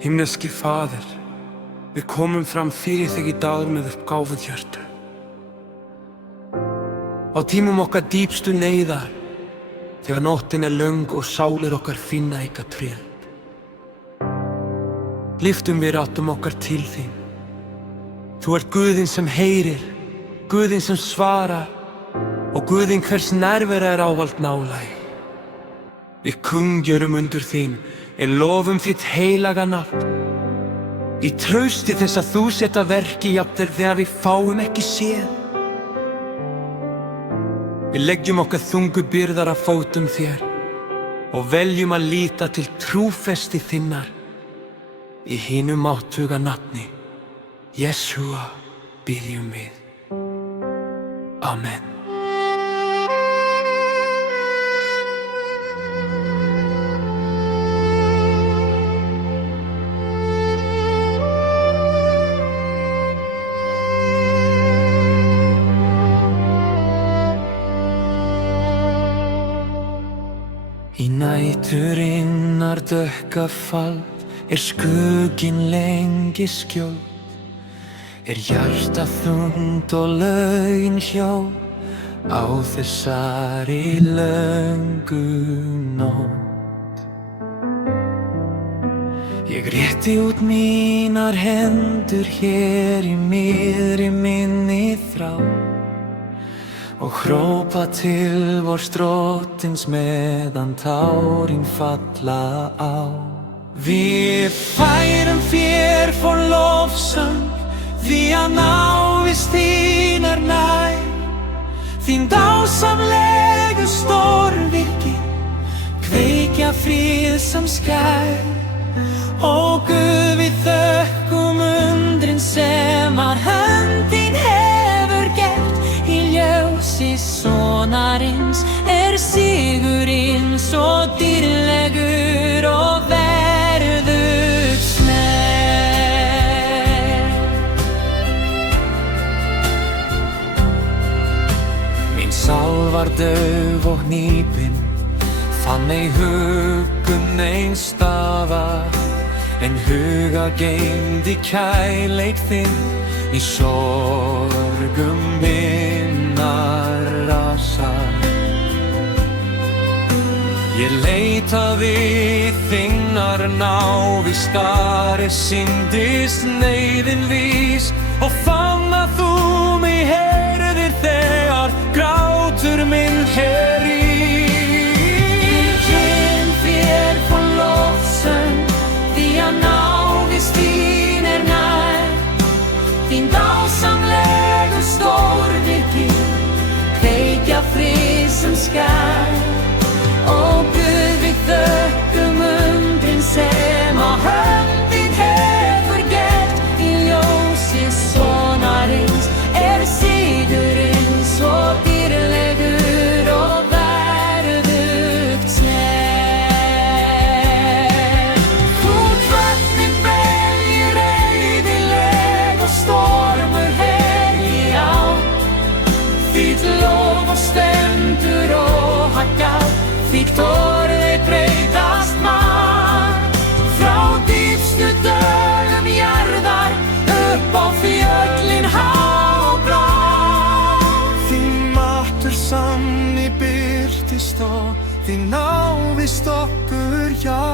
Himneski Faðir, við komum fram fyrir þig í dag með uppgáfuð hjörtu. Á tímum okkar dýpstu neyðar, þegar nóttin löng og sálir okkar finna ykkar tryggð. Lyftum við ráttum okkar til þín. Þú ert Guðinn sem heyrir, Guðinn sem svarar og Guðinn hvers nærvera ávallt nálæg. Við kungjörum undir þín, lofum þitt heilaga nafn. Í trausti þess að þú setta verki jafnvel þegar við fáum ekki séð. Við leggjum okkar þungu byrðar að fótum þér og veljum að líta til trúfesti þinnar í hinu máttuga nafni, Jesúa, biðjum við. Amen. Í næturinnar dökka fall skugginn lengi skjól, hjarta þungt og laun hjól á þessari löngu nótt. Ég rétti út mínar hendur hér í miðri minni þrá og hrópa til vors Drottins meðan tárin falla á. Við færum þér for lofsöng, því að návist þín nær. Þín dásamlegu stórvirki kveikja frið sem skær. Ó Guð, við þökkum undrin sem að hönd þín hefur gert. Í ljósi sonarins sigurinn svo dýrlegur og verðugt snert. Mín sál var dauf og hnípin, fann ei huggun ein stafa, en huga geymdi kærleik þinn í sorgum minnar rasa. Ég leitaði þinnar návistar, syndist neyðin vís og fann að þú mig heyrðir þegar grátur minn rís. Ég þér for lofsöng, því að návist þín nær. Þín dásamlegu stórvirki kveikja frið sem skær. Ó Guð, við þökkum undrin sem að hönd þín hefur gert. Í ljósi sonarins sigurinn svo dýrlegur og verðugt snert. Þungt vatnið beljur eyðileg og stormur herji á. Þitt lof og stendur og haggað, þitt orðið breytast margt. Frá dýpstu dölum jarðar upp á fjöllin há og blá. Þín máttur sanni birtist og þín návist okkur já.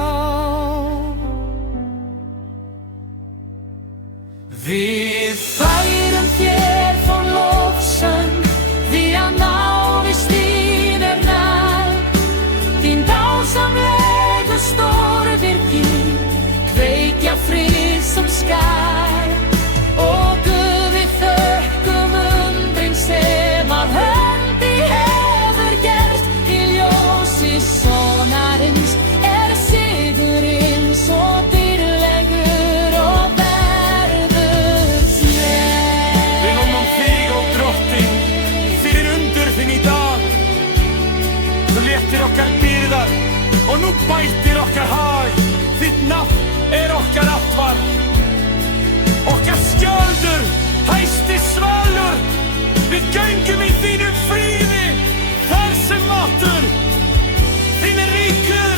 Við færum þér for lofsöng, því að návist þín nær. Þín dásamlegu stórvirki kveikja frið sem skær. Ó Guð, við þökkum undrin sem að hönd þín hefur gert. Í ljósi sonarins sigurinn svo dýrlegur og verðugt snert. Við lofum þig, ó Drottinn, fyrir undur þinn í dag. Þú léttir okkar byrðar og nú bætir okkar hag. Þitt nafn okkar allt. Okkar skjöldur, hæsti svalur, við göngum í þínum fríði, þar sem máttur þín ríkur.